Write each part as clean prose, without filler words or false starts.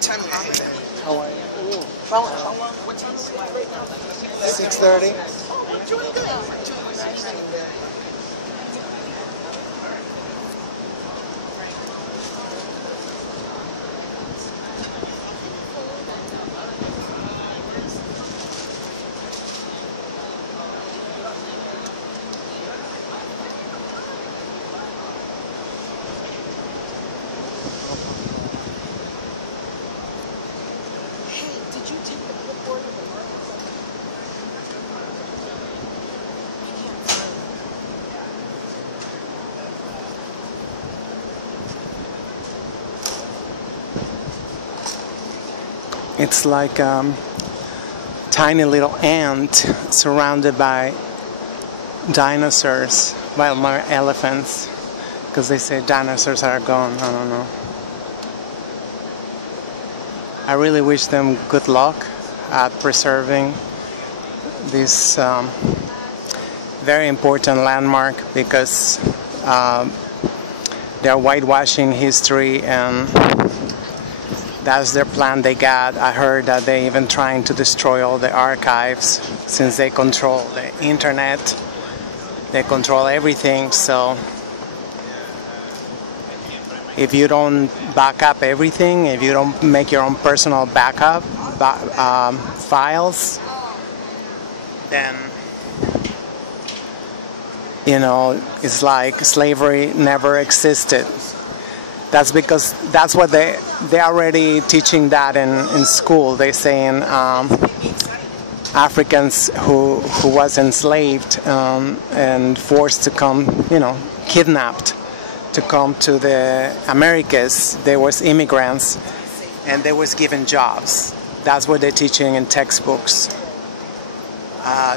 What time did I hit that? How are you? How long? What time is it right now? 6:30. I'm doing good. I'm doing good. It's like a tiny little ant surrounded by dinosaurs, well, more elephants, because they say dinosaurs are gone. I don't know. I really wish them good luck at preserving this very important landmark, because they're whitewashing history, and that's their plan they got. I heard that they're even trying to destroy all the archives, since they control the internet, they control everything. So if you don't back up everything, if you don't make your own personal backup files, then, you know, it's like slavery never existed. That's because that's what they're already teaching that in school. They're saying Africans who was enslaved and forced to come, you know, kidnapped to come to the Americas. There was immigrants, and they was given jobs. That's what they're teaching in textbooks.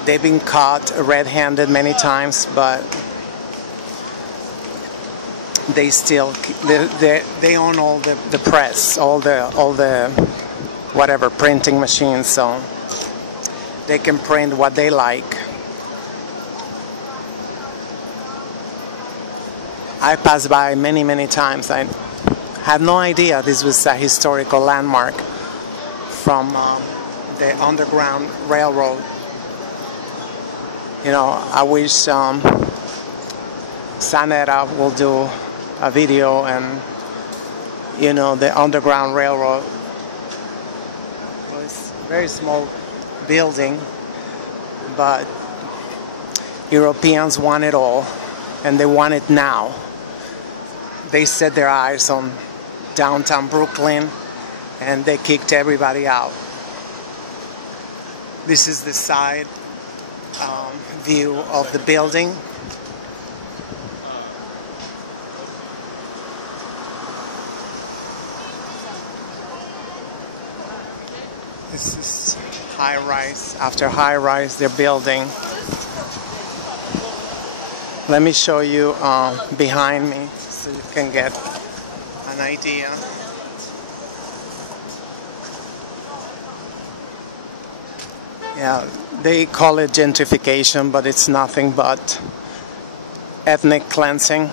They've been caught red-handed many times, but they still they own all the press, all the whatever printing machines, so they can print what they like. I passed by many times. I had no idea this was a historical landmark from the Underground Railroad. You know, I wish Sanera will do a video, and, you know, the Underground Railroad was a very small building, but Europeans want it all, and they want it now. They set their eyes on downtown Brooklyn, and they kicked everybody out. This is the side view of the building. This is high-rise after high-rise they're building. Let me show you behind me so you can get an idea. Yeah, they call it gentrification, but it's nothing but ethnic cleansing.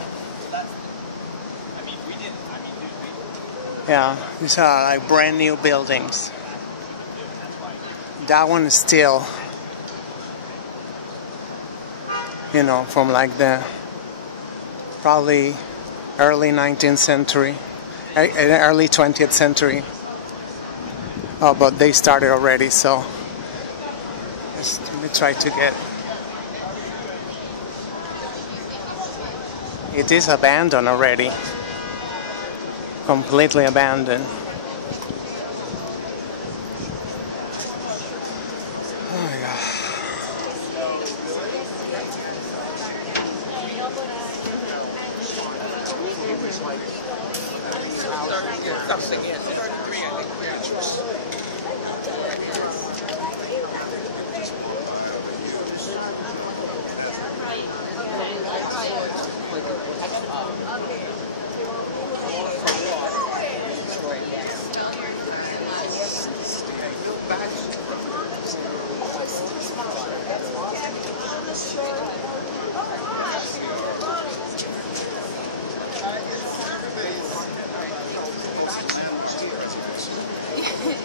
Yeah, these are like brand new buildings. That one is still, you know, from like the probably early 19th century, early 20th century. Oh, but they started already, so let me try to get. It is abandoned already, completely abandoned.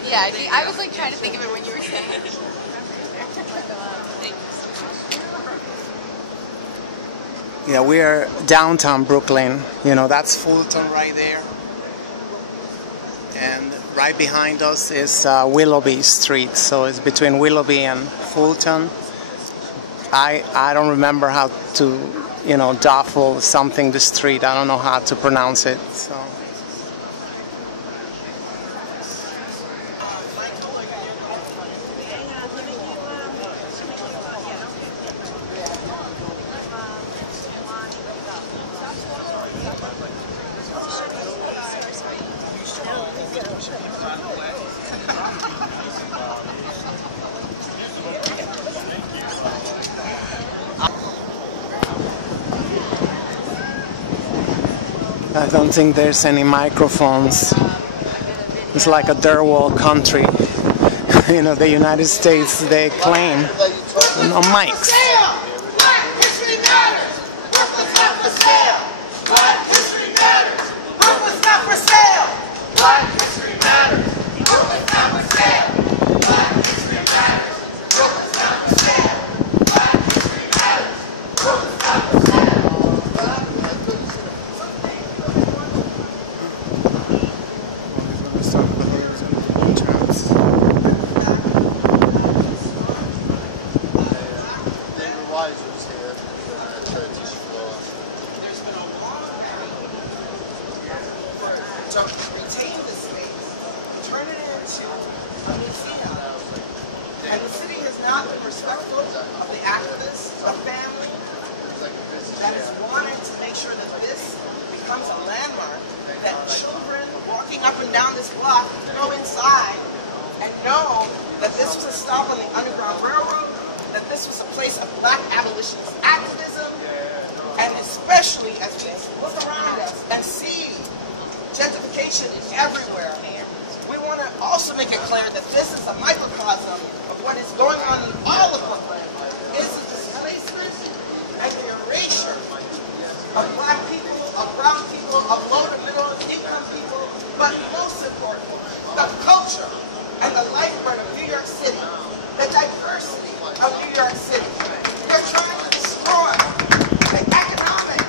Yeah, I was like trying to think of it when you were saying it. Yeah, we are downtown Brooklyn. You know, that's Fulton right there. And right behind us is Willoughby Street. So it's between Willoughby and Fulton. I don't remember how to, you know, Duffield something the street. I don't know how to pronounce it. So. I don't think there's any microphones. It's like a dirt wall country. You know, the United States, they claim no mics. To retain this space, turn it into a museum. And the city has not been respectful of the activists, the family, that has wanted to make sure that this becomes a landmark, that children walking up and down this block go inside and know that this was a stop on the Underground Railroad, that this was a place of black abolitionist activism, and especially as we look around us and see gentrification everywhere. We want to also make it clear that this is a microcosm of what is going on in all of Brooklyn. It's the displacement and the erasure of black people, of brown people, of low to middle income people, but most importantly, the culture and the lifeblood of New York City, the diversity of New York City. They're trying to destroy the economic,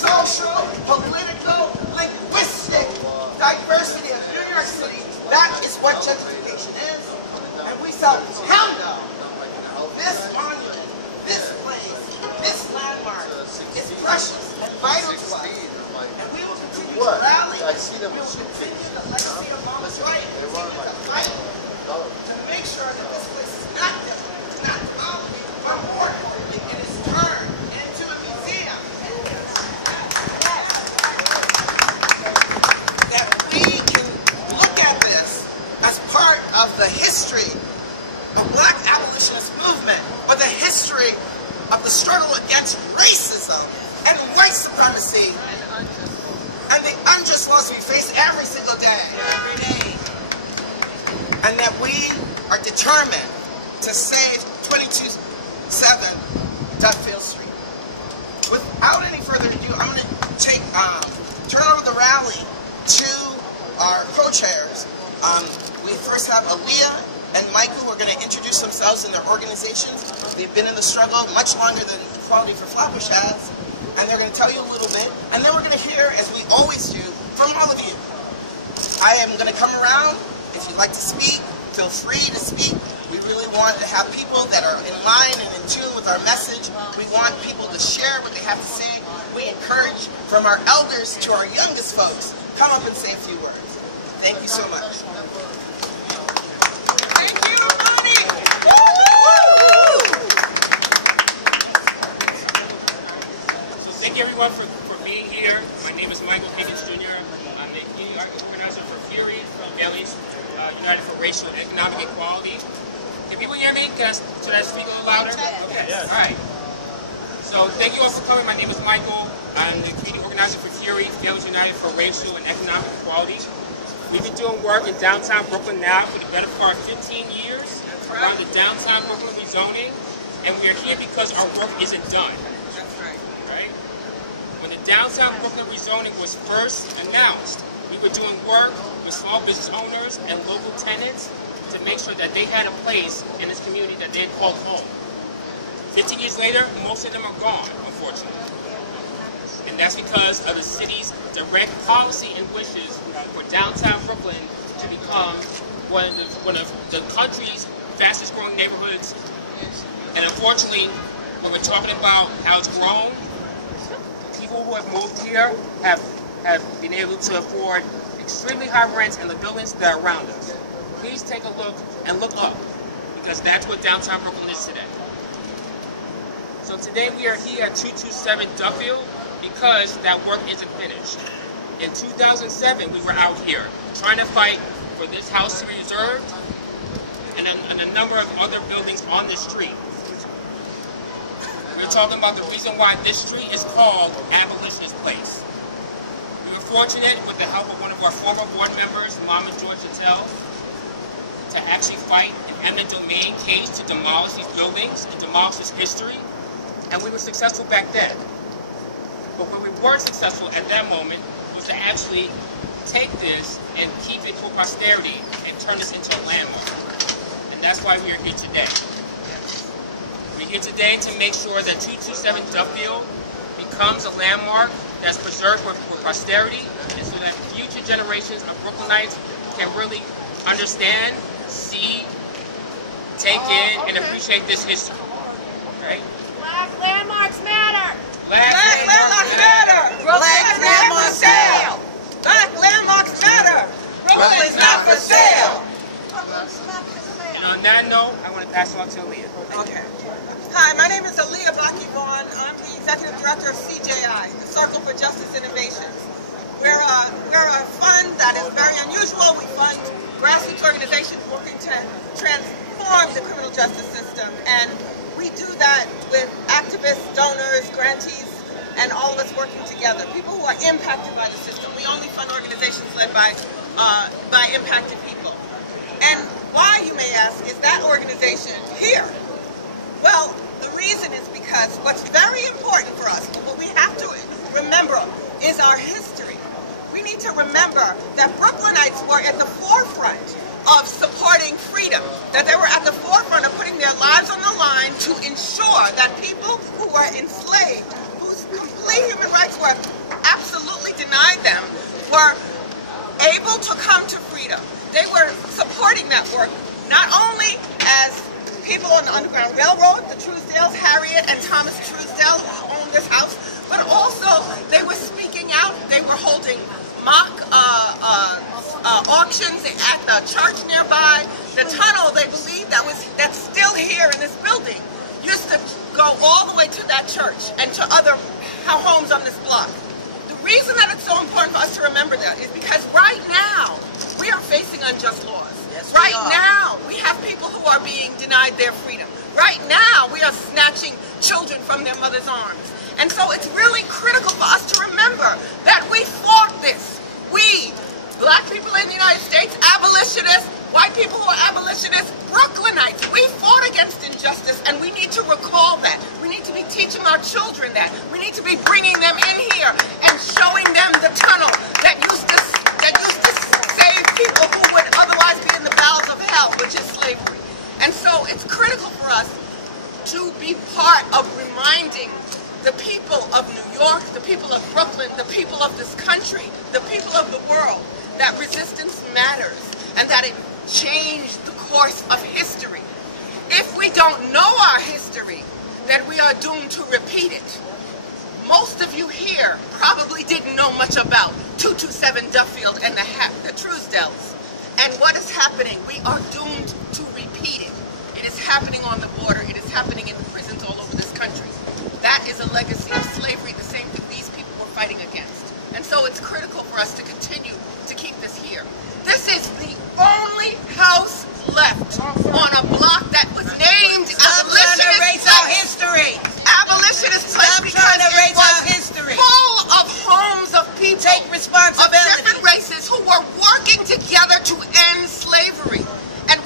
social, political, linguistic diversity of New York City. That is what gentrification is. And we shall pound up this monument, this place, this landmark is precious and vital to us. And we will continue to rally. We will continue the legacy of Mama's right. We will continue to fight to make sure that this place is not different, not ugly, but more importantly, it is turned into a museum. That we can look at this as part of the history of black abolitionist movement, or the history of the struggle against racism and white supremacy and the unjust laws we face every single day. And that we are determined to save 22-7 Duffield Street. Without any further ado, I'm going to turn over the rally to our co-chairs. We first have Aaliyah and Michael, who are going to introduce themselves and their organizations. They've been in the struggle much longer than Equality for Flatbush has, and they're going to tell you a little bit. And then we're going to hear, as we always do, from all of you. I am going to come around. If you'd like to speak, feel free to speak. We really want to have people that are in line and in tune with our message. We want people to share what they have to say. We encourage from our elders to our youngest folks, come up and say a few words. Thank you so much. Thank you, Bonnie! So thank you everyone for being here. My name is Michael Higgins Jr. I'm the organizer for Fury, Demolished, United for Racial and Economic Equality. Can people hear me? Should I speak a little louder? Okay. Yes. All right. So thank you all for coming. My name is Michael. I'm the community organizer for Fury, Demolished, United for Racial and Economic Equality. We've been doing work in downtown Brooklyn now for the better part of 15 years around the downtown Brooklyn rezoning, and we are here because our work isn't done. That's right. Right? When the downtown Brooklyn rezoning was first announced, we were doing work with small business owners and local tenants to make sure that they had a place in this community that they called home. 15 years later, most of them are gone, unfortunately. And that's because of the city's direct policy and wishes for downtown Brooklyn to become one of the country's fastest growing neighborhoods. And unfortunately, when we're talking about how it's grown, people who have moved here have been able to afford extremely high rents in the buildings that are around us. Please take a look and look up, because that's what downtown Brooklyn is today. So today we are here at 227 Duffield because that work isn't finished. In 2007, we were out here trying to fight for this house to be reserved and a number of other buildings on this street. We're talking about the reason why this street is called Abolitionist Place. We were fortunate, with the help of one of our former board members, Mama George Chattel, to actually fight an eminent domain case to demolish these buildings and demolish this history, and we were successful back then. But where we weren't successful at that moment was to actually take this and keep it for posterity and turn this into a landmark. And that's why we are here today. We're here today to make sure that 227 Duffield becomes a landmark that's preserved for posterity, and so that future generations of Brooklynites can really understand, see, take in, and appreciate this history. Okay? Black landmarks matter! Black landmarks matter! Brooklyn's not for sale! Black landmarks matter! Brooklyn's not for sale! And on that note, I want to pass it on to Aaliyah. Okay. Hi, my name is Aaliyah Blackie-Vaughn. I'm the Executive Director of CJI, the Circle for Justice Innovations. We're a fund that is very unusual. We fund grassroots organizations working to transform the criminal justice system. And we do that with activists, donors, grantees, and all of us working together. People who are impacted by the system. We only fund organizations led by impacted people. And why, you may ask, is that organization here? Well, the reason is because what's very important for us, what we have to remember, is our history. We need to remember that Brooklynites were at the forefront of supporting freedom, that they were at the forefront of putting their lives on the line to ensure that people who were enslaved, whose complete human rights were absolutely denied them, were able to come to freedom. They were supporting that work, not only as people on the Underground Railroad, the Truesdales, Harriet and Thomas Truesdale, who owned this house, but also they were speaking out. They were holding mock auctions at the church nearby. The tunnel, they believe, that's still here in this building, used to go all the way to that church and to other homes on this block. The reason that it's so important for us to remember that is because right now we are facing unjust laws. Right now, we have people who are being denied their freedom. Right now, we are snatching children from their mother's arms. And so it's really critical for us to remember that we fought this. We, black people in the United States, abolitionists, white people who are abolitionists, Brooklynites, we fought against injustice, and we need to recall that. We need to be teaching our children that. We need to be bringing them in here and showing them the tunnel that used to save people who would otherwise be in the bowels of hell, which is slavery. And so it's critical for us to be part of reminding the people of New York, the people of Brooklyn, the people of this country, the people of the world, that resistance matters and that it changed the course of history. If we don't know our history, then we are doomed to repeat it. Most of you here probably didn't know much about 227 Duffield and the Truesdells. And what is happening? We are doomed to repeat it. It is happening on the border. It is happening in the prisons all over this country. That is a legacy of slavery, the same thing these people were fighting against. And so it's critical for us to continue to keep this here. This is the only house left on a block that was named Abolitionist history. Abolitionist Place because it was full of homes of people of different races who were working together to end slavery. And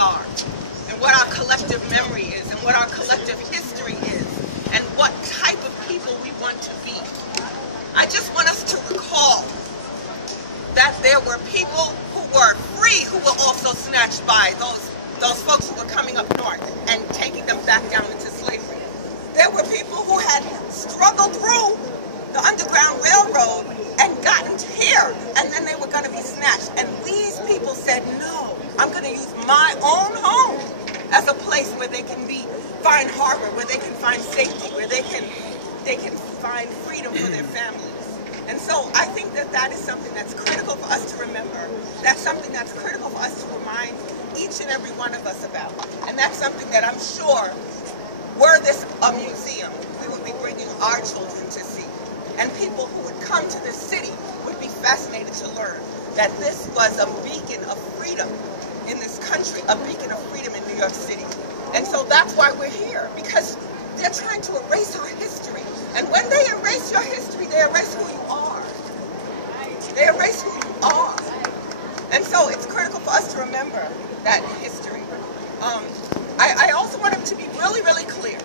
are, and what our collective memory is, and what our collective history is, and what type of people we want to be. I just want us to recall that there were people who were free who were also snatched by those folks who were coming up north and taking them back down into slavery. There were people who had struggled through the Underground Railroad and gotten here, and then they were going to be snatched. And these people said, no, I'm going to use my own home as a place where they can find harbor, where they can find safety, where they can find freedom for their families. And so I think that that is something that's critical for us to remember. That's something that's critical for us to remind each and every one of us about. And that's something that I'm sure, were this a museum, we would be bringing our children to see. And people who would come to this city would be fascinated to learn that this was a beacon of freedom in this country, a beacon of freedom in New York City. And so that's why we're here, because they're trying to erase our history. And when they erase your history, they erase who you are. They erase who you are. And so it's critical for us to remember that history. I also want it to be really, really clear.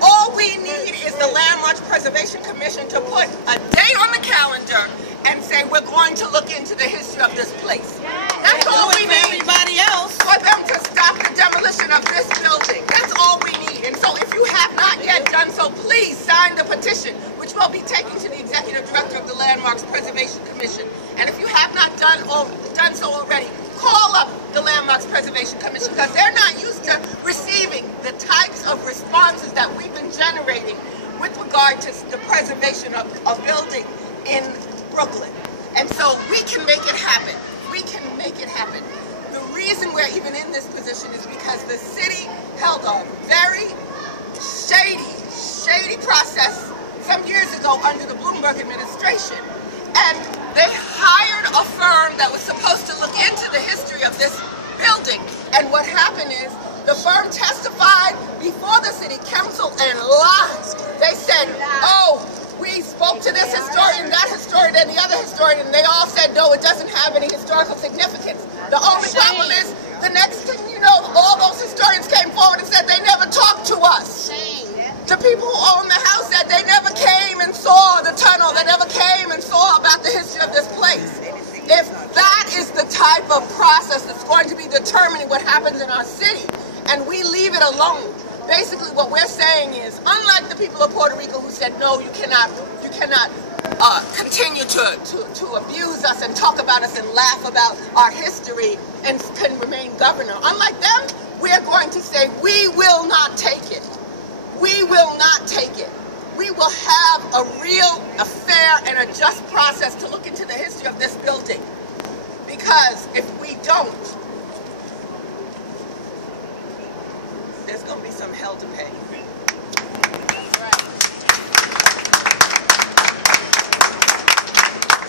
All we need is the Landmarks Preservation Commission to put a day on the calendar and say we're going to look into the history of this place. That's all we need. Everybody else. For them to stop the demolition of this building. That's all we need. And so if you have not yet done so, please sign the petition, which will be taken to the Executive Director of the Landmarks Preservation Commission. And if you have not done so already, call up the Landmarks Preservation Commission, because they're not used to receiving the types of responses that we've been generating with regard to the preservation of a building in Brooklyn. And so we can make it happen. We can make it happen. The reason we're even in this position is because the city held a very shady process some years ago under the Bloomberg administration. And they hired a firm that was supposed to look into the history of this building. And what happened is the firm testified before the city council and lied. They said, oh, we spoke to this historian, that historian, and the other historian, and they all said, no, it doesn't have any historical significance. The only problem is, the next thing you know, all those historians came forward and said they never talked to us. The people who own the house said they never came and saw the tunnel, they never came and saw about the history of this place. If that is the type of process that's going to be determining what happens in our city, and we leave it alone, basically what we're saying is, unlike the people of Puerto Rico who said, no, you cannot continue to abuse us and talk about us and laugh about our history and can remain governor. Unlike them, we're going to say, we will not take it. We will not take it. We will have a real, a fair, and a just process to look into the history of this building. Because if we don't, there's going to be some hell to pay.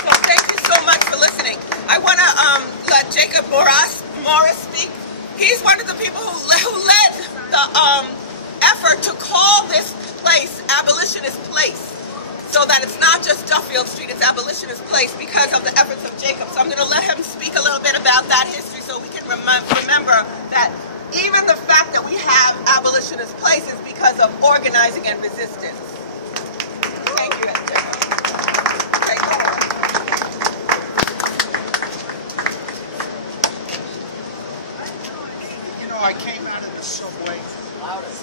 So thank you so much for listening. I want to let Jacob Morris speak. He's one of the people who led the effort to call this place Abolitionist Place, so that it's not just Duffield Street, it's Abolitionist Place, because of the efforts of Jacob. So I'm going to let him speak a little bit about that history so we can remember that even the fact that we have Abolitionist Place is because of organizing and resistance. Thank you, Jacob. Thank you. You know, I came out of the subway.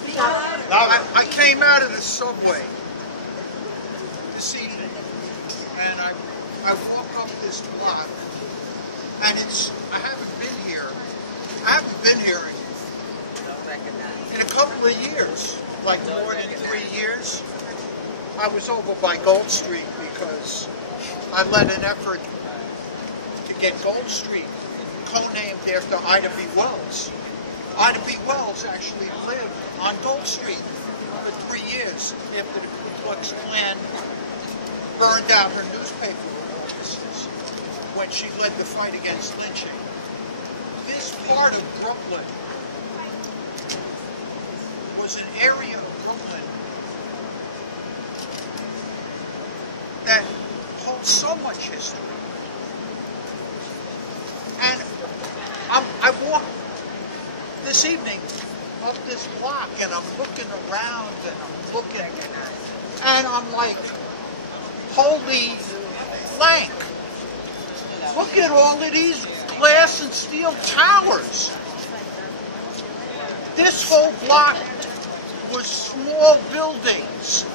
I came out of the subway this evening, and I walk up this block, and I haven't been here in a couple of years, like more than 3 years. I was over by Gold Street because I led an effort to get Gold Street co-named after Ida B. Wells. Ida B. Wells actually lived on Gold Street for 3 years after the Ku Klux Klan burned out her newspaper offices when she led the fight against lynching. This part of Brooklyn was an area of Brooklyn that holds so much history. And I walk this evening up this block, and I'm looking around, and I'm looking, and I'm like, holy blank. Look at all of these glass and steel towers. This whole block was small buildings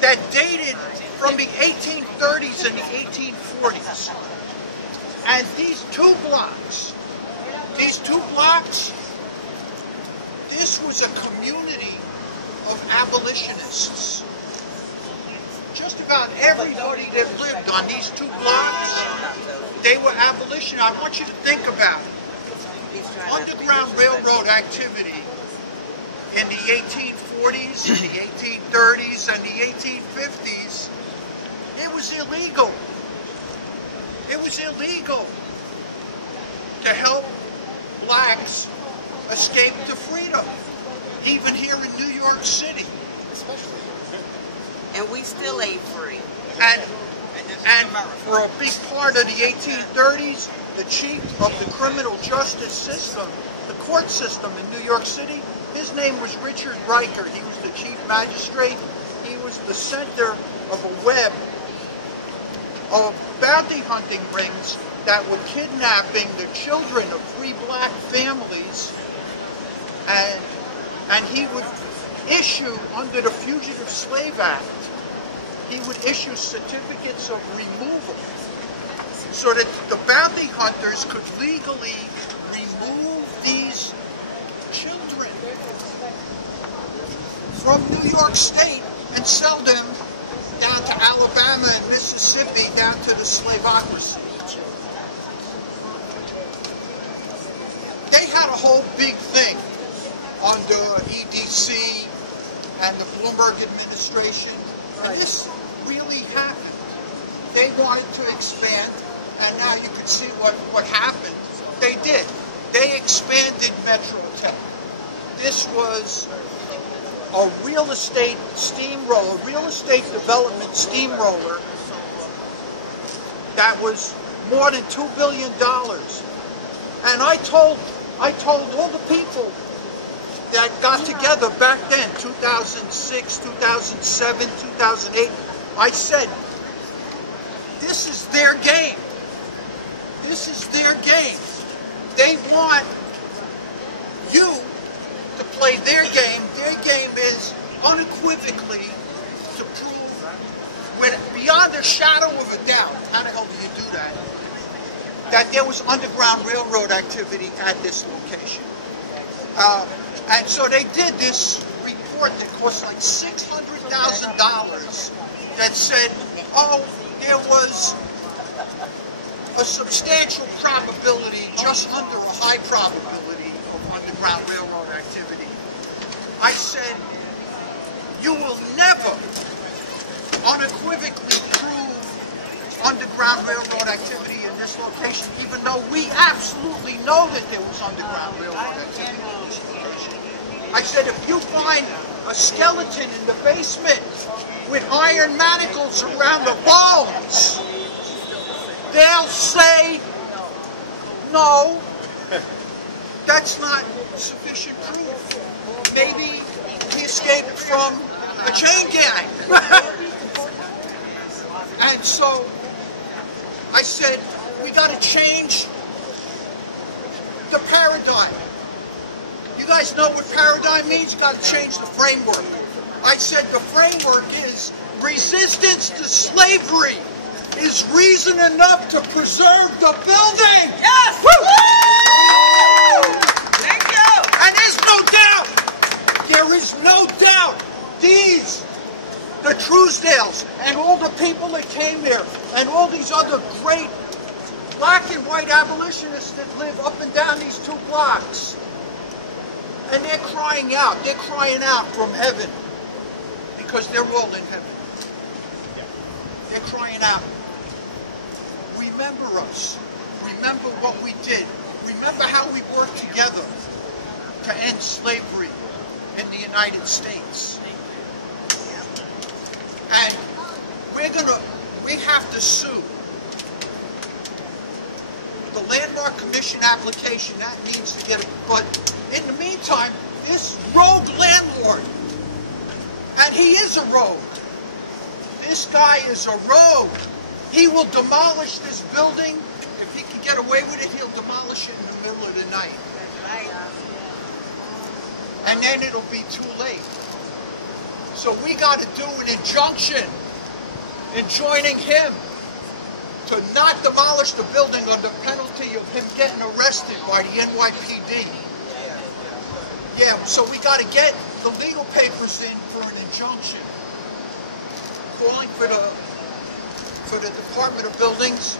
that dated from the 1830s and the 1840s. And these two blocks, this was a community of abolitionists. Just about everybody that lived on these two blocks, they were abolitionists. I want you to think about it. Underground Railroad activity in the 1840s, the 1830s, and the 1850s, it was illegal. It was illegal to help blacks escape to freedom, even here in New York City. And we still ain't free. And for a big part of the 1830s, the chief of the criminal justice system, the court system in New York City, his name was Richard Riker. He was the chief magistrate. He was the center of a web of bounty hunting rings that were kidnapping the children of free black families, and he would issue, under the Fugitive Slave Act, he would issue certificates of removal so that the bounty hunters could legally remove these children from New York State and sell them down to Alabama and Mississippi, down to the slavocracy. They had a whole big thing under EDC and the Bloomberg administration, and this really happened. They wanted to expand, and now you can see what happened. They did. They expanded Metrotel. This was a real estate steamroller, real estate development steamroller that was more than $2 billion. And I told all the people that got together back then, 2006, 2007, 2008, I said, this is their game. This is their game. They want you to play their game. Their game is unequivocally to prove, beyond a shadow of a doubt, how the hell do you do that, that there was Underground Railroad activity at this location. And so they did this report that cost like $600,000 that said, oh, there was a substantial probability, just under a high probability, of Underground Railroad activity. I said, you will never unequivocally prove Underground Railroad activity in this location, even though we absolutely know that there was Underground Railroad activity in this location. I said, if you find a skeleton in the basement with iron manacles around the bones, they'll say, no, that's not sufficient proof. Maybe he escaped from a chain gang. And so I said, we got to change the paradigm. You guys know what paradigm means? You got to change the framework. I said the framework is resistance to slavery is reason enough to preserve the building. Yes! Woo! Thank you! And there is no doubt, these, the Truesdales, and all the people that came here, and all these other great black and white abolitionists that live up and down these two blocks, and they're crying out from heaven, because they're all in heaven. They're crying out, remember us, remember what we did, remember how we worked together to end slavery in the United States. And we have to sue the Landmark Commission application, that needs to get it. But in the meantime, this rogue landlord, and he is a rogue. This guy is a rogue. He will demolish this building. If he can get away with it, he'll demolish it in the middle of the night. And then it'll be too late. So we got to do an injunction enjoining him to not demolish the building under penalty of him getting arrested by the NYPD. Yeah, so we got to get the legal papers in for an injunction, calling for the Department of Buildings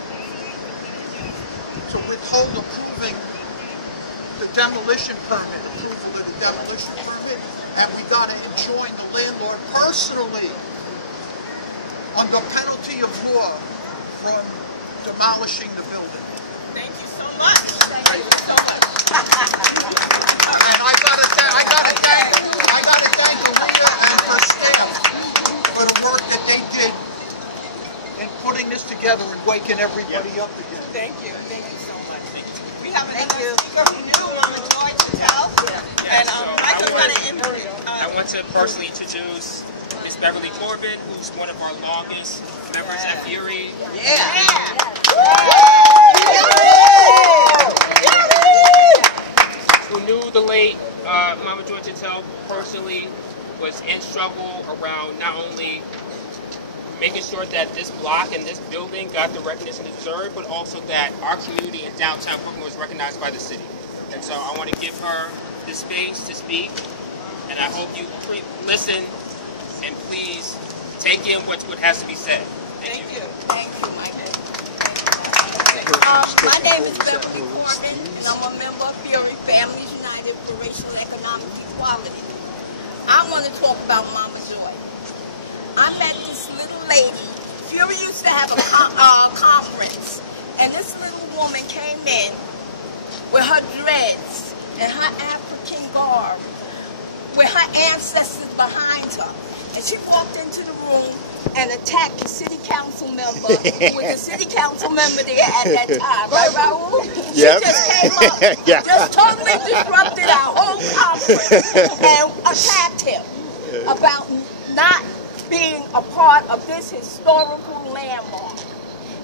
to withhold approving the demolition permit, approval of the demolition permit, and we got to enjoin the landlord personally under penalty of law from demolishing the building. Thank you so much. Thank you so much. And I gotta thank Rita and her staff for the work that they did in putting this together and waking everybody up again. Thank you so much. We have another speaker from New Joy Chattel, and Michael's going to introduce. I want to personally introduce Miss Beverly Corbin, who's one of our longest members at Fury. Who knew the late Mama Joy Chattel personally, was in struggle around not only making sure that this block and this building got the recognition it deserved, but also that our community in downtown Brooklyn was recognized by the city. And so I want to give her the space to speak, and I hope you listen and please take in what has to be said. Thank you. Thank you, Michael. My name is Beverly Corbin, and I'm a member of Fury Families United for Racial and Economic Equality. I want to talk about Mama Joy. I met this little lady. Fury used to have a conference, and this little woman came in with her dreads and her African garb, with her ancestors behind her. And she walked into the room and attacked the city council member, who was the city council member there at that time. Right, Raul? She just came up, just totally disrupted our whole conference and attacked him about not being a part of this historical landmark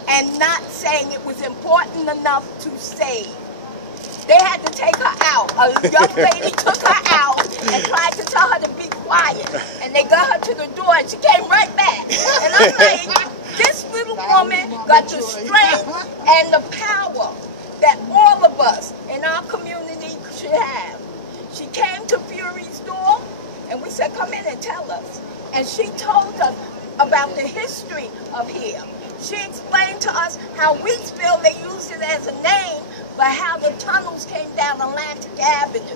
and not saying it was important enough to save. They had to take her out. A young lady took her out and tried to tell her to be quiet. And they got her to the door and she came right back. And I'm like, this little woman got the strength and the power that all of us in our community should have. She came to Fury's door and we said, come in and tell us. And she told us about the history of here. She explained to us how Wheatsville, they used it as a name, but how the tunnels came down Atlantic Avenue.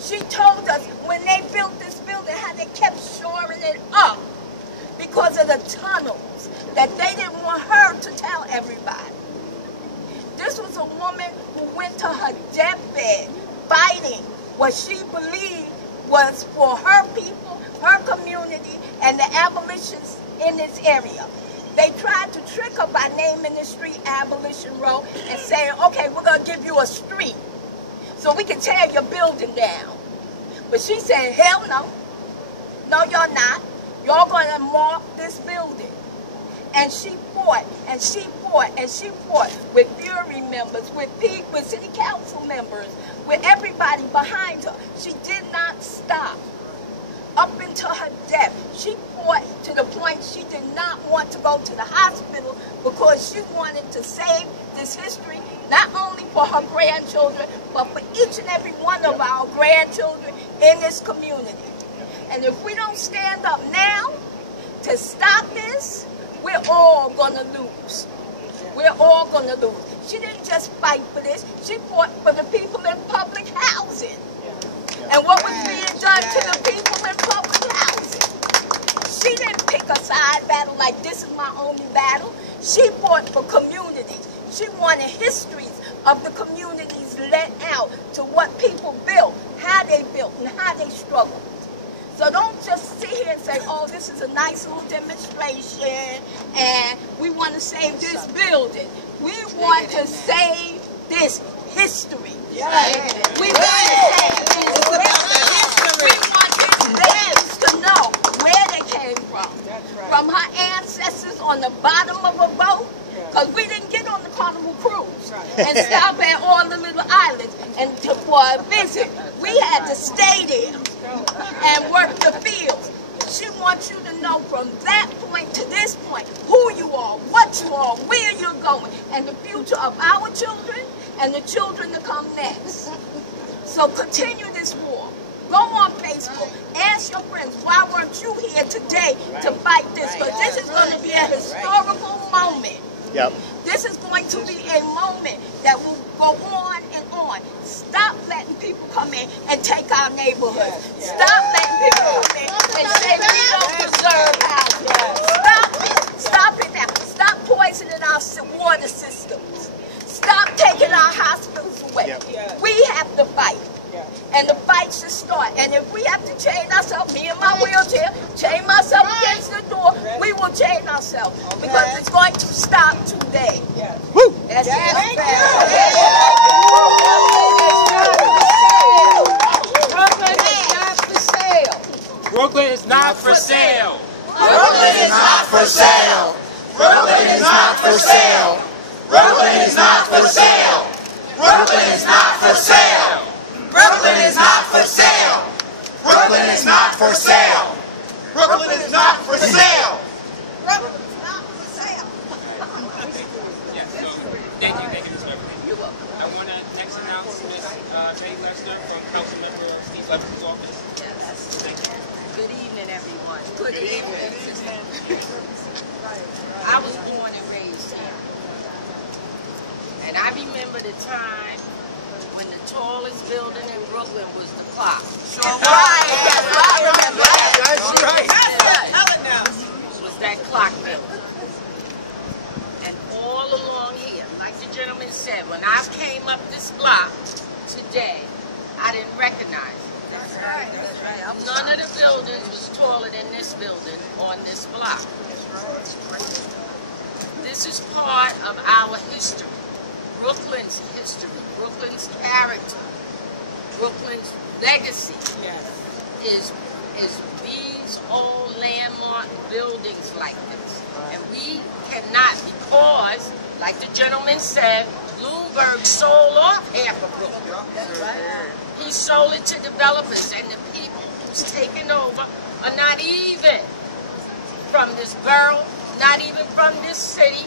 She told us when they built this building, how they kept shoring it up because of the tunnels, that they didn't want her to tell everybody. This was a woman who went to her deathbed fighting what she believed was for her people, her community, and the abolitionists in this area. They tried to trick her by naming the street Abolition Road and saying, okay, we're going to give you a street so we can tear your building down. But she said, hell no. No, you're not. You're going to mark this building. And she fought, and she fought, and she fought with Fury members, with city council members, with everybody behind her. She did not stop. Up until her death, she fought to the point she did not want to go to the hospital because she wanted to save this history, not only for her grandchildren, but for each and every one of our grandchildren in this community. And if we don't stand up now to stop this, we're all going to lose. We're all going to lose. She didn't just fight for this. She fought for the people in public housing. And what was being done to the people in public housing. She didn't pick a side battle like this is my only battle. She fought for communities. She wanted histories of the communities let out to what people built, how they built, and how they struggled. So don't just sit here and say, oh, this is a nice little demonstration, and we want to save this building. We want to save this history. We want his kids to know where they came from. From her ancestors on the bottom of a boat, because we didn't get on the Carnival Cruise and stop at all the little islands and for a visit. We had to stay there and work the fields. She wants you to know from that point to this point who you are, what you are, where you're going, and the future of our children and the children to come next. So continue this war. Go on Facebook. Ask your friends, why weren't you here today to fight this? Because this is going to be a historical moment. Yep. This is going to be a moment that will go on and on. Stop letting people come in and take our neighborhood. Stop letting people come in and say we don't preserve houses. Stop it. Stop it now. Stop poisoning our water systems. Stop taking our hospitals away. We have to fight. And the fight should start. And if we have to chain ourselves, me in my wheelchair, chain myself against the door, we will chain ourselves. Because it's going to stop today. Woo! That's it. Brooklyn is not for sale. Brooklyn is not for sale. Brooklyn is not for sale. Brooklyn is not for sale. Brooklyn is not for sale. Brooklyn is not for sale. Brooklyn is not for sale. Brooklyn is not for sale. Brooklyn is not for sale. Yes, so thank you, Ms. Weber. You're welcome. I want to next announce Ms. Ray Lester from Council Member Steve Lever's office. Thank you. Good evening, everyone. Good evening. I was born and raised here. And I remember the time when the tallest building in Brooklyn was the clock. Sure was. That's what I remember. That's right. Was that clock building. And all along here, like the gentleman said, when I came up this block today, I didn't recognize it. That's right. That's right. None of the buildings was taller than this building on this block. This is part of our history. Brooklyn's history, Brooklyn's character, Brooklyn's legacy is these old landmark buildings like this. And we cannot, because, like the gentleman said, Bloomberg sold off half of Brooklyn. That's right. He sold it to developers, and the people who's taken over are not even from this borough, not even from this city.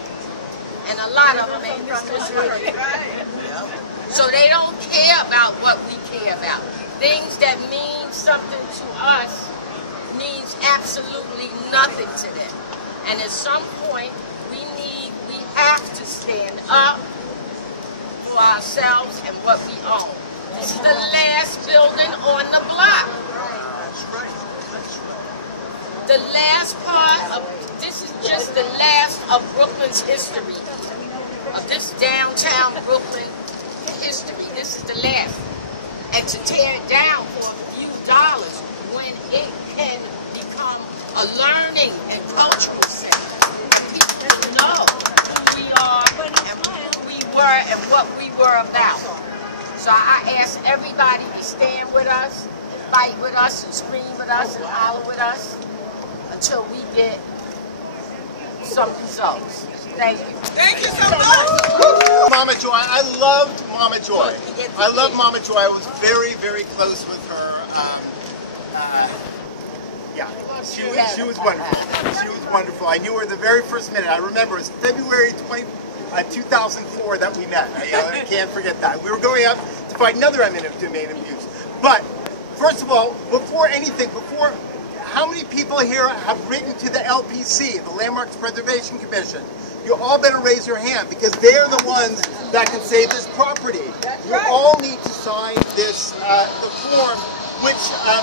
And a lot of them ain't from this country. So they don't care about what we care about. Things that mean something to us means absolutely nothing to them. And at some point, we have to stand up for ourselves and what we own. This is the last building on the block. The last part of, this is just the last of Brooklyn's history, of this downtown Brooklyn history. This is the last. And to tear it down for a few dollars when it can become a learning and cultural center. And people know who we are and who we were and what we were about. So I ask everybody to stand with us, fight with us, and scream with us, and holler with us until we get some results. Thank you. Thank you so much. Mama Joy, I loved Mama Joy. I love Mama Joy. I was very, very close with her. Yeah, she was wonderful. She was wonderful. I knew her the very first minute. I remember it was February 2004 that we met. I can't forget that. We were going up to fight another eminent domain abuse. But first of all, before anything, how many people here have written to the LPC, the Landmarks Preservation Commission? You all better raise your hand because they're the ones that can save this property. You all need to sign this, the form, which I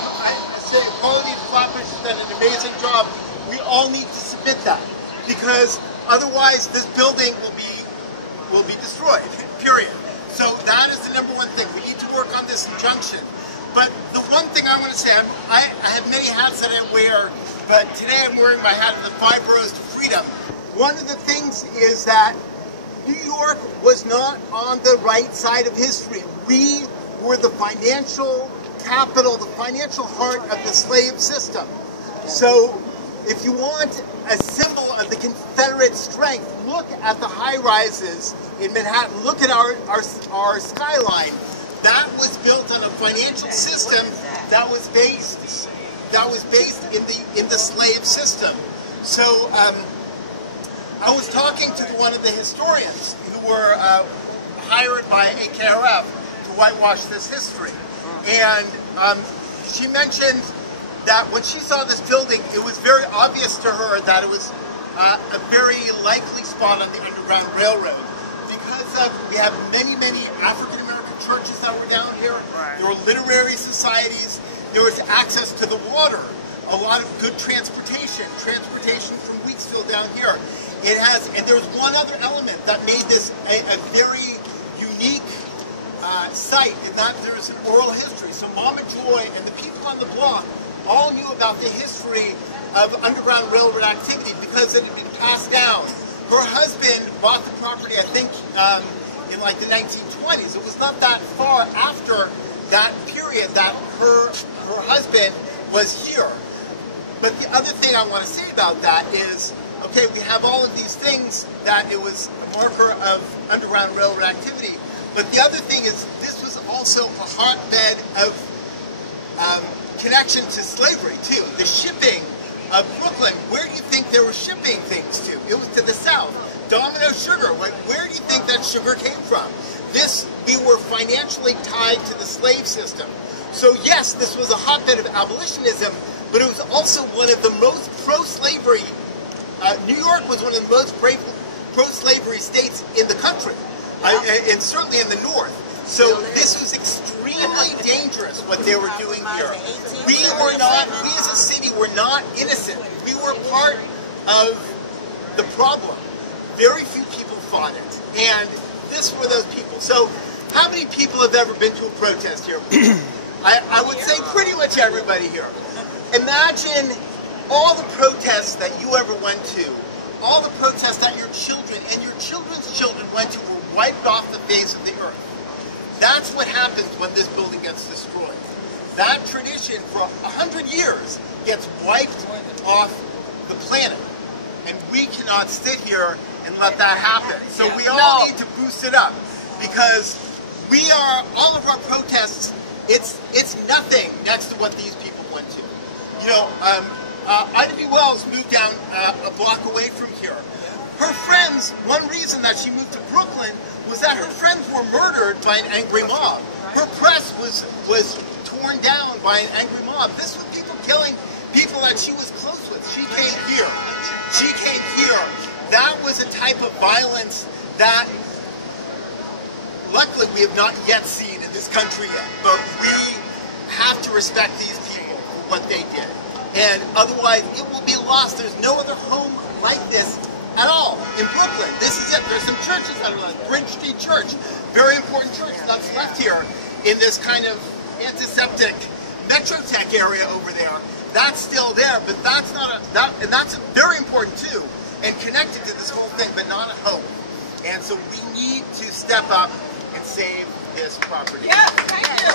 say Quality Flatbush has done an amazing job. We all need to submit that because otherwise this building will be destroyed, period. So that is the number one thing. We need to work on this injunction. But the one thing I want to say, I have many hats that I wear, but today I'm wearing my hat of the 5 Boroughs to Freedom. One of the things is that New York was not on the right side of history. We were the financial capital, the financial heart of the slave system. So if you want a symbol of the Confederate strength, look at the high rises in Manhattan. Look at our skyline. That was built on a financial system that was based in the slave system. So I was talking to one of the historians who were hired by AKRF to whitewash this history, and she mentioned that when she saw this building, it was very obvious to her that it was a very likely spot on the Underground Railroad, because we have many African American churches that were down here. There were literary societies. There was access to the water, a lot of good transportation from Weeksville down here. It has, and there's one other element that made this a very unique site, and that there's an oral history. So Mama Joy and the people on the block all knew about the history of Underground Railroad activity because it had been passed down. Her husband bought the property, I think, in like the 1920s. It was not that far after that period that her husband was here. But the other thing I want to say about that is, okay, we have all of these things that it was a marker of Underground Railroad activity, but the other thing is this was also a hotbed of connection to slavery too. The shipping of Brooklyn, where do you think they were shipping things to? It was to the south. Domino sugar, where do you think that sugar came from? We were financially tied to the slave system. So yes, this was a hotbed of abolitionism, but it was also one of the most pro-slavery, New York was one of the most pro-slavery states in the country, and certainly in the north. So this was extremely dangerous what they were doing here. We as a city were not innocent. We were part of the problem. Very few people fought it, and this were those people. So how many people have ever been to a protest here? I would say pretty much everybody here. Imagine all the protests that you ever went to, all the protests that your children and your children's children went to were wiped off the face of the earth. That's what happens when this building gets destroyed. That tradition for 100 years gets wiped off the planet. And we cannot sit here and let that happen. So we all need to boost it up, because all of our protests, it's nothing next to what these people went to. You know, Ida B. Wells moved down a block away from here. Her friends, one reason that she moved to Brooklyn was that her friends were murdered by an angry mob. Her press was torn down by an angry mob. This was people killing people that she was close with. She came here. She came here. That was a type of violence that, luckily, we have not yet seen in this country yet. But we have to respect these people for what they did. And otherwise, it will be lost. There's no other home like this at all in Brooklyn. This is it. There's some churches that are like Bridge Street Church, very important church that's left here in this kind of antiseptic Metrotech area over there. That's still there, but that's not and that's very important too, and connected to this whole thing, but not a home. And so we need to step up and save this property. Yes, thank you.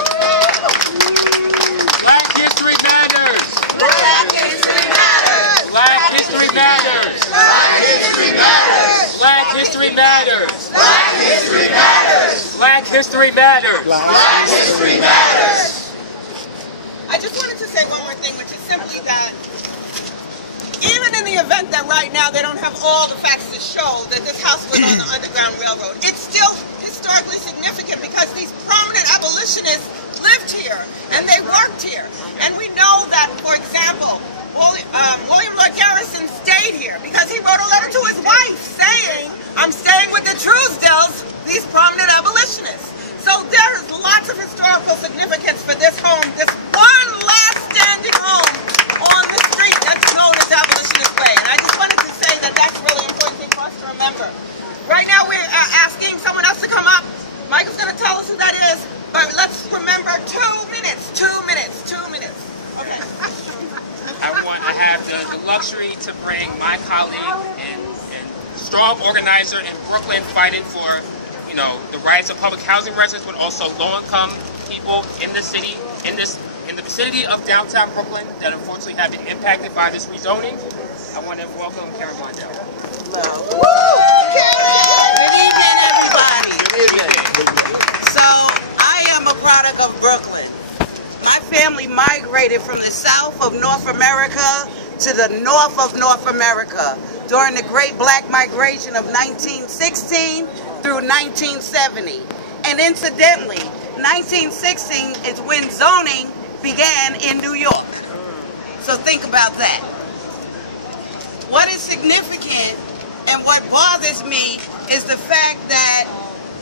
Black history matters. Black history matters. Black history matters. Black history matters. Black history matters. Black history matters. Black history matters. Black history matters. I just wanted to say one more thing, which is simply that even in the event that right now they don't have all the facts to show that this house was on the Underground Railroad, it's still historically significant because these prominent abolitionists lived here and they worked here. And we know that, for example, William Lloyd Garrison stayed here because he wrote a letter to his wife saying, "I'm staying with the Truesdells, these prominent abolitionists." So there is lots of historical significance for this home, this one last standing home on the street that's known as Abolitionist Way. And I just wanted to say that that's a really important thing for us to remember. Right now we're asking someone else to come up. Michael's going to tell us who that is, but let's remember 2 minutes, 2 minutes, 2 minutes. Okay. I have the luxury to bring my colleague and strong organizer in Brooklyn, fighting for, you know, the rights of public housing residents, but also low-income people in the city, in the vicinity of downtown Brooklyn that unfortunately have been impacted by this rezoning. I want to welcome Karen Mondell. Hello. Good evening, everybody. Good evening. So, I am a product of Brooklyn. My family migrated from the south of North America to the north of North America during the Great Black Migration of 1916 through 1970. And incidentally, 1916 is when zoning began in New York. So think about that. What is significant and what bothers me is the fact that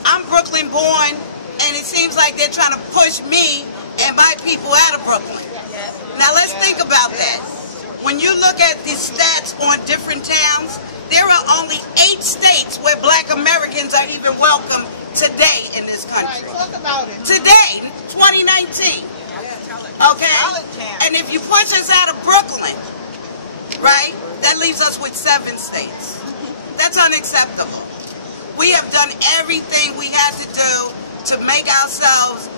I'm Brooklyn born, and it seems like they're trying to push me and my people out of Brooklyn. Now let's think about that. When you look at the stats on different towns, there are only 8 states where Black Americans are even welcome today in this country. Talk about it. Today, 2019. Okay? And if you push us out of Brooklyn, right, that leaves us with 7 states. That's unacceptable. We have done everything we had to do to make ourselves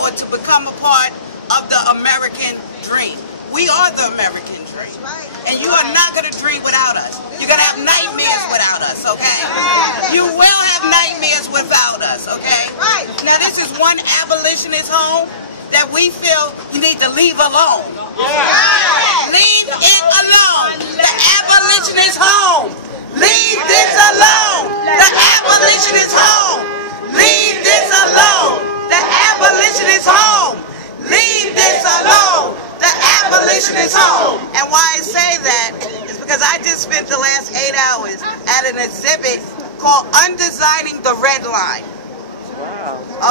or to become a part of the American dream. We are the American dream. And you are not going to dream without us. You're going to have nightmares without us, okay? You will have nightmares without us, okay? Now this is one abolitionist home that we feel you need to leave alone. Leave it alone. The abolitionist home. Leave this alone. The abolitionist home. Leave this alone. The abolitionist home. Leave this alone. The abolitionist home. And why I say that is because I just spent the last 8 hours at an exhibit called Undesigning the Red Line.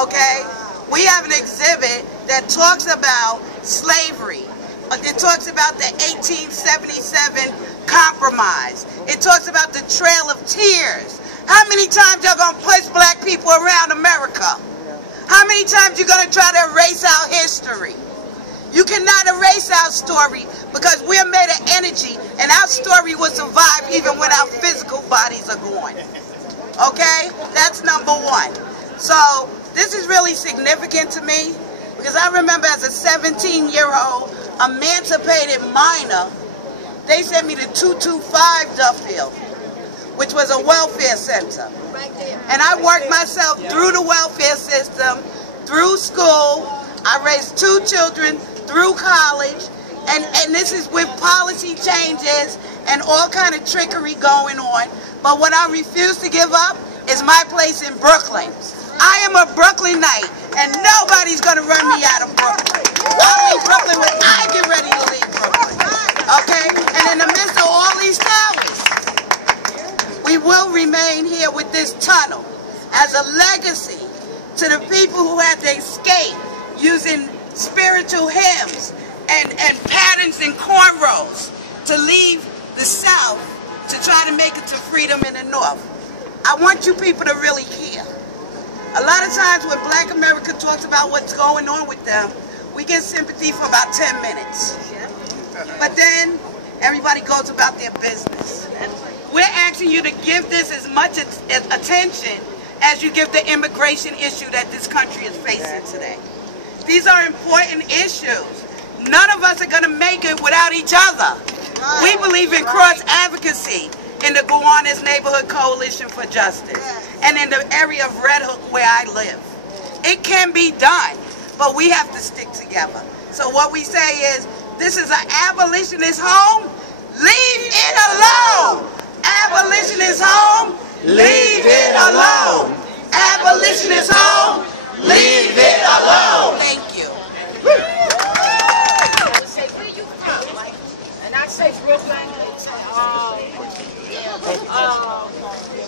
Okay? We have an exhibit that talks about slavery. It talks about the 1877 compromise. It talks about the Trail of Tears. How many times y'all gonna push black people around America? How many times you gonna try to erase our history? You cannot erase our story because we're made of energy, and our story will survive even when our physical bodies are gone. Okay? That's number one. So this is really significant to me because I remember as a 17-year-old emancipated minor, they sent me to 225 Duffield, which was a welfare center. And I worked myself through the welfare system, through school. I raised 2 children through college, and this is with policy changes and all kind of trickery going on. But what I refuse to give up is my place in Brooklyn. I am a Brooklynite, and nobody's going to run me out of Brooklyn. I'll leave Brooklyn when I get ready to leave Brooklyn. Okay? And in the midst of all these towers, we will remain here with this tunnel as a legacy to the people who had to escape using spiritual hymns and patterns and cornrows to leave the South to try to make it to freedom in the North. I want you people to really hear. A lot of times when Black America talks about what's going on with them, we get sympathy for about 10 minutes. But then everybody goes about their business. We're asking you to give this as much attention as you give the immigration issue that this country is facing today. These are important issues. None of us are going to make it without each other. We believe in cross-advocacy in the Gowanus Neighborhood Coalition for Justice and in the area of Red Hook where I live. It can be done, but we have to stick together. So what we say is, this is an abolitionist home, leave it alone. Abolitionist home, leave it alone. Abolitionist home, leave it alone. Thank you. And I say Brooklyn.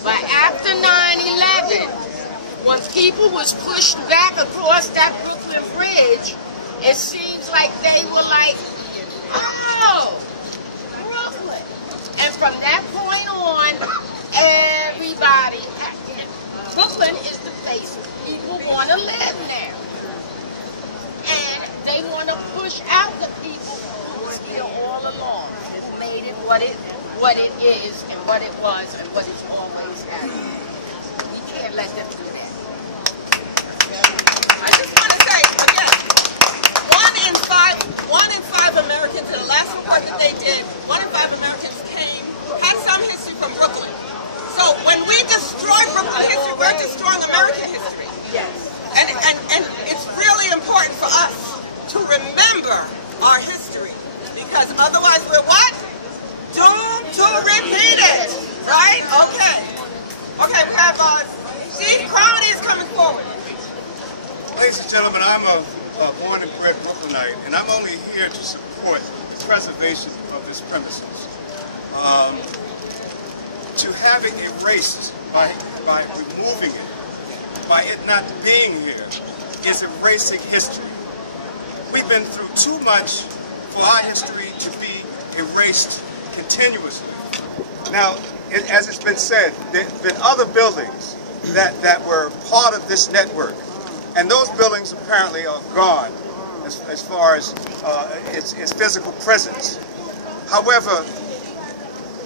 But after 9/11, when people was pushed back across that Brooklyn Bridge, it seems like they were like, oh, Brooklyn. And from that point on, everybody, Brooklyn is the place people want to live now. And they want to push out the people who were here all along, who made it what it what it is and what it was and what it's always has been. We can't let them do that. I just want to say, again, one in five Americans, in the last report that they did, 1 in 5 Americans had some history from Brooklyn. So when we destroy Brooklyn history, we're destroying American history. Yes. And it's really important for us to remember our history, because otherwise we're what? Doomed to repeat it. Right? Okay. Okay, we have Steve Crowley is coming forward. Ladies and gentlemen, I'm a born and bred Brooklynite, and I'm only here to support the preservation of this premises. To have it erased by removing it, by it not being here, is erasing history. We've been through too much for our history to be erased continuously. Now, as it's been said, there have been other buildings that were part of this network, and those buildings apparently are gone as far as its physical presence. However,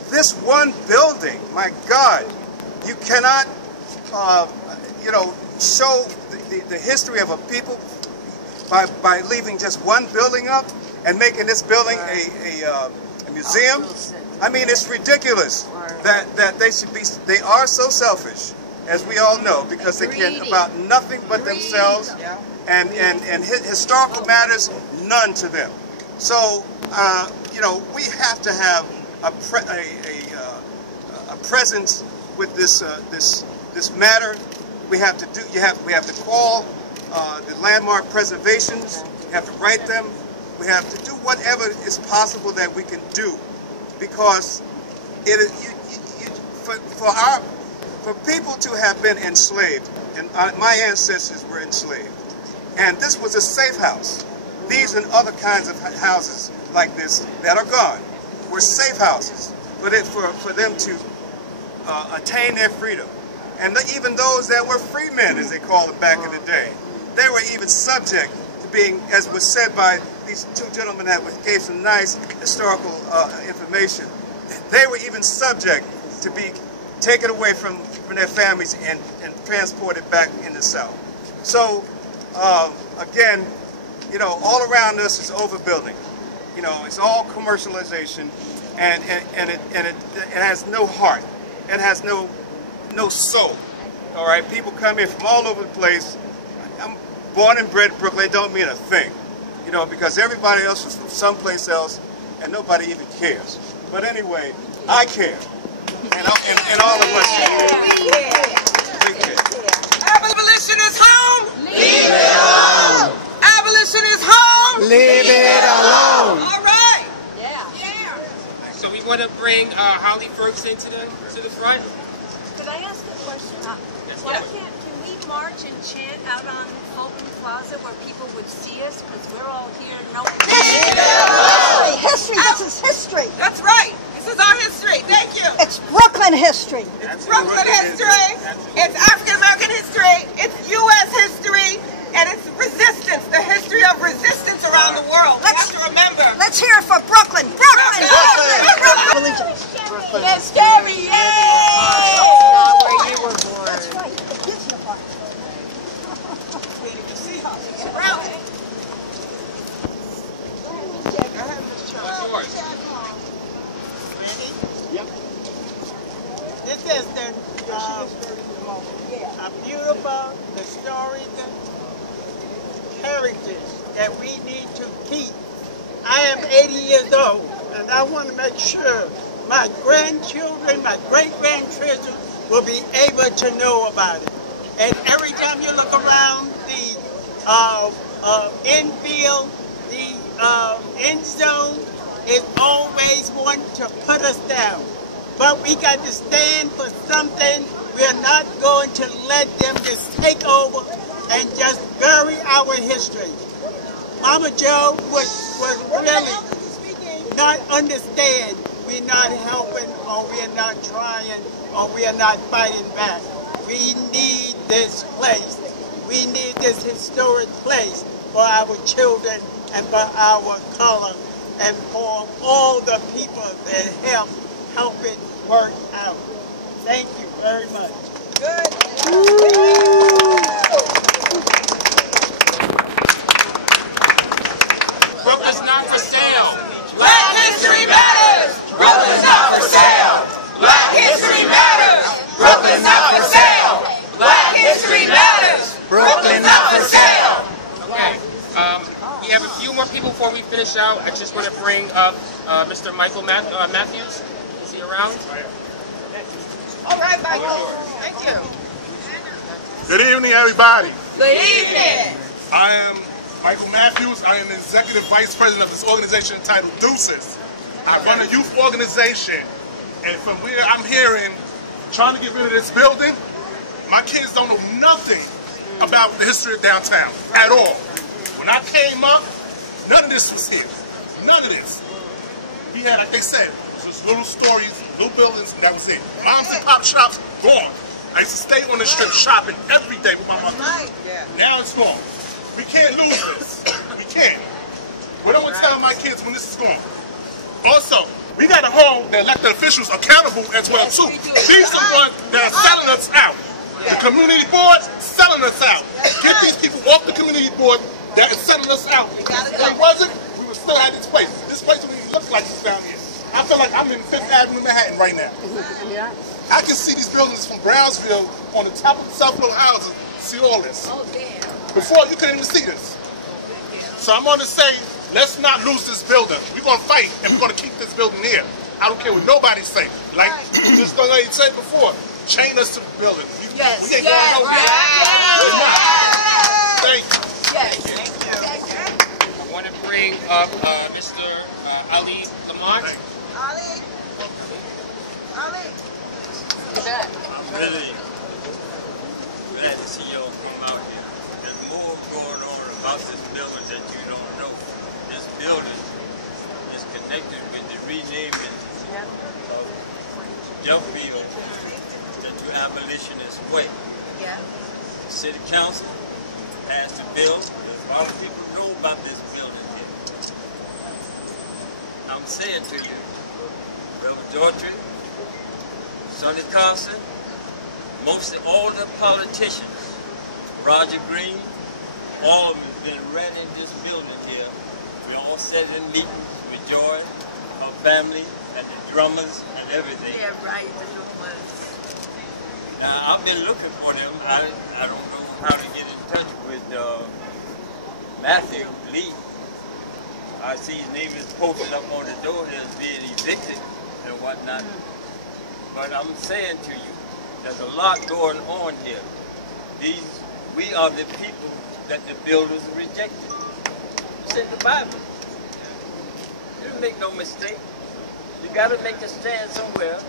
this one building, my God, you cannot, show the history of a people by leaving just one building up and making this building a museum. I mean, it's ridiculous that they are so selfish, as we all know, because they care about nothing but themselves, and historical matters, none to them. So, we have to have a presence with this matter. We have to call the landmark preservations. We have to write them. We have to do whatever is possible that we can do, because for people to have been enslaved, and my ancestors were enslaved, and this was a safe house. These and other kinds of houses like this that are gone were safe houses for them to attain their freedom. And even those that were free men, as they called it back in the day, they were even subject to being, as was said by these two gentlemen that gave some nice historical information, they were even subject to be taken away from their families and transported back in the South. So, again, all around us is overbuilding. It's all commercialization, and it has no heart. It has no soul. All right, people come in from all over the place. I'm born and bred in Brooklyn. It don't mean a thing, because everybody else is from someplace else, and nobody even cares. But anyway, I care, and all of us care. Abolition is home. Leave it alone. Abolition is home. Leave it alone. All right. Yeah. So we want to bring Holly Ferguson to the front. Could I ask a question? Can we march and chant out on Fulton Plaza where people would see us, because we're all here? History. This is history. That's right. This is our history. Thank you. It's Brooklyn history. It's Brooklyn history. It's African American history. It's U.S. history. And it's resistance, the history of resistance around the world. We have to remember. Let's hear it for Brooklyn. Brooklyn. Yes, Gary, yay! Where you were born. That's right. The kids in the park. This is a beautiful, historic heritage that we need to keep. I am 80 years old, and I want to make sure my grandchildren, my great-grandchildren will be able to know about it. And every time you look around the infield, the end zone, is always wanting to put us down. But we got to stand for something. We're not going to let them just take over and just bury our history. Mama Joe was really not understand. We're not helping, or we're not trying, or we are not fighting back. We need this place. We need this historic place for our children and for our color and for all the people that help help it work out. Thank you very much. Good. Brooklyn's not for sale. Black history matters. Brooklyn's not for sale. Black history matters. Brooklyn's not for sale. Black history matters. Brooklyn's not for sale. Okay. We have a few more people before we finish out. I just want to bring up Mr. Michael Matthews. Is he around? All right, Michael. Thank you. Good evening, everybody. Good evening. I am Michael Matthews. I am the Executive Vice President of this organization entitled Deuces. I run a youth organization, and from where I'm hearing, trying to get rid of this building, my kids don't know nothing about the history of downtown at all. When I came up, none of this was here. None of this. We had, like they said, just little stories, little buildings, and that was it. Moms and pop shops, gone. I used to stay on the strip shopping every day with my mother. Now it's gone. We can't lose this. We can't. What am I telling my kids when this is gone? Also, we got to hold the elected officials accountable as well too. These are the ones that are selling us out. The community boards selling us out. Get these people off the community board that is selling us out. If they wasn't, we would still have this place. This place wouldn't even look like it's down here. I feel like I'm in 5th Avenue, Manhattan right now. I can see these buildings from Brownsville on the top of the South Little houses, see all this. Before, you couldn't even see this. So I'm going to say, let's not lose this building. We're going to fight, and we're going to keep this building here. I don't care what nobody say. Like this young lady said before, chain us to the building. We ain't going nowhere. Thank you. I want to bring up Mr. Ali Lamont. Ali. I'm really glad to see y'all come out here. There's more going on about this building that you don't know. This building is connected with the renaming of Duffield into Abolitionist Way. The City Council passed a bill. A lot of people know about this building here. I'm saying to you, Reverend Daughtry, Sonny Carson, mostly all the politicians, Roger Green, all of them have been renting this building here. We all sat in meetings with Joy, her family, and the drummers and everything. Yeah, right, the drummers. Now, I've been looking for them. I don't know how to get in touch with Matthew Lee. I see his name is posted up on the door as being evicted and whatnot. But I'm saying to you, there's a lot going on here. We are the people that the builders rejected. It's in the Bible. You make no mistake. You got to make a stand somewhere,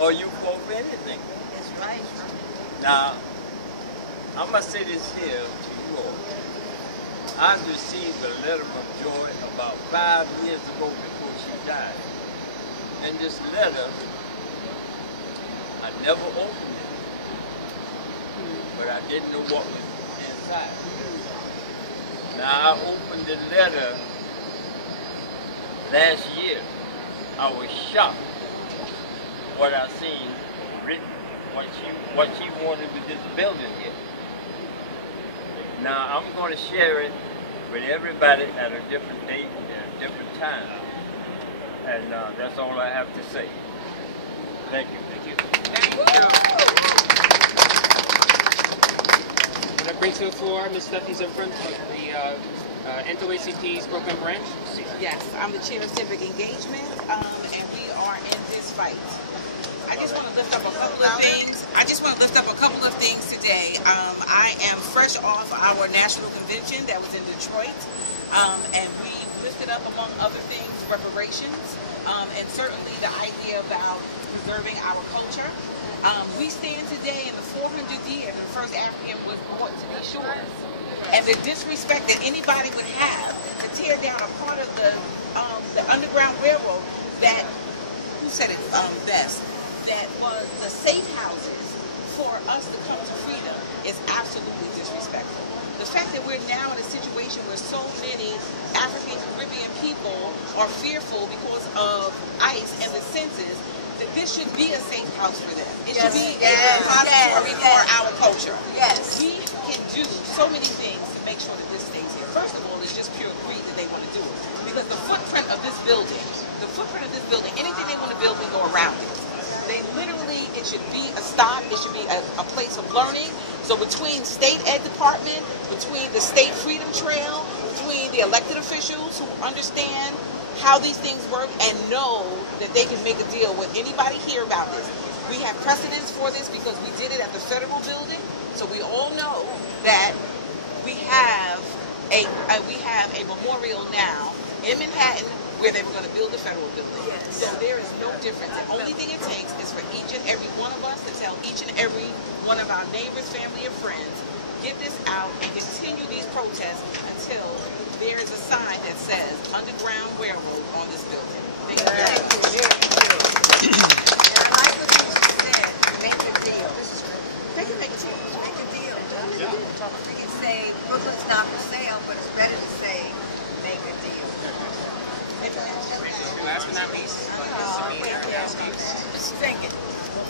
or you fall for anything. That's right. Now, I must say this here to you all. I received a letter from Joy about 5 years ago before she died. And this letter, I never opened it, but I didn't know what was inside. Now, I opened the letter last year. I was shocked what I seen written, what she wanted with this building here. Now, I'm going to share it with everybody at a different date and a different time. And that's all I have to say. Thank you. Thank you. Thank you. I'm going to bring to the floor Ms. Stephanie Zimfrin of the NAACP's Brooklyn branch. Yes, I'm the chair of civic engagement, and we are in this fight. I just want to lift up a couple of things. Today. I am fresh off our national convention that was in Detroit, and we lifted up, among other things, reparations, and certainly the idea about preserving our culture. We stand today in the 400th year that the first African was brought to these shores. And the disrespect that anybody would have to tear down a part of the Underground Railroad that, who said it best, that was the safe houses for us to come to freedom is absolutely disrespectful. The fact that we're now in a situation where so many African Caribbean people are fearful because of ICE and the census that this should be a safe house for them. It should be a repository for our culture. Yes. We can do so many things to make sure that this stays here. First of all, it's just pure greed that they want to do it. Because the footprint of this building, anything they want to build, we go around it. They literally, it should be a stop, it should be a place of learning. So between state ed department, between the state freedom trail, between the elected officials who understand how these things work and know that they can make a deal with anybody here about this. We have precedence for this because we did it at the federal building. So we all know that we have a memorial now in Manhattan where they were going to build the federal building. So there is no difference. The only thing it takes is for each and every one of us to tell each and every one of our neighbors, family, and friends, get this out and continue these protests until there is a sign that says Underground Railroad on this building. Thank you very much. And I like what you said, make a deal. This is great. They can make a deal. Make a deal. We can say Brooklyn's not for sale, but it's better to say make a deal. Last but not least, Just thinking,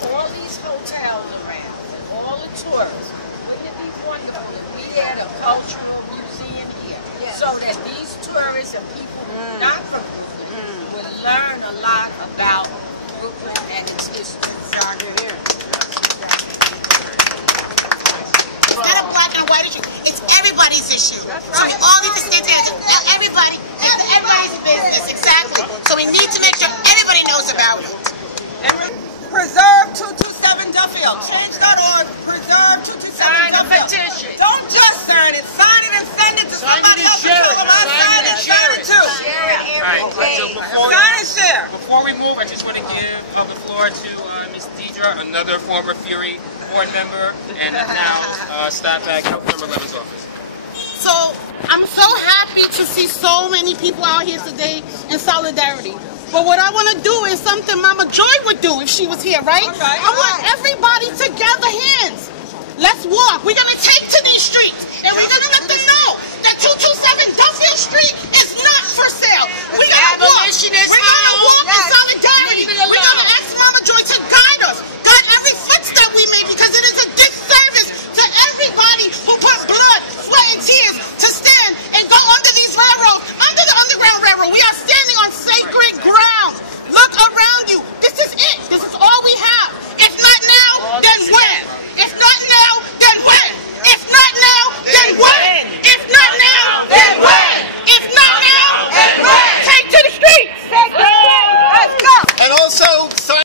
all these hotels around, all the tourists, wouldn't it be wonderful if we had a cultural museum here so that these tourists and people not from Brooklyn would learn a lot about Brooklyn and its history. It's not a black and white issue. It's everybody's issue. So we all need to stand together. Everybody's business, exactly. So we need to make sure everybody knows about it. Preserve 227 Duffield. Change.org. Preserve 227 Sign the Duffield. petition. Don't just sign it. Sign it and send it to somebody else. Share it. Sign it, share it too. Sign and share. Before we move, I just want to give the floor to Ms. Deidre, another former Fury board member, and now staff at Councilmember Levin's office. So I'm so happy to see so many people out here today in solidarity. But what I want to do is something Mama Joy would do if she was here, right? I want everybody to gather hands. Let's walk. We're going to take to these streets, and we're going to let them know that 227 Duffield Street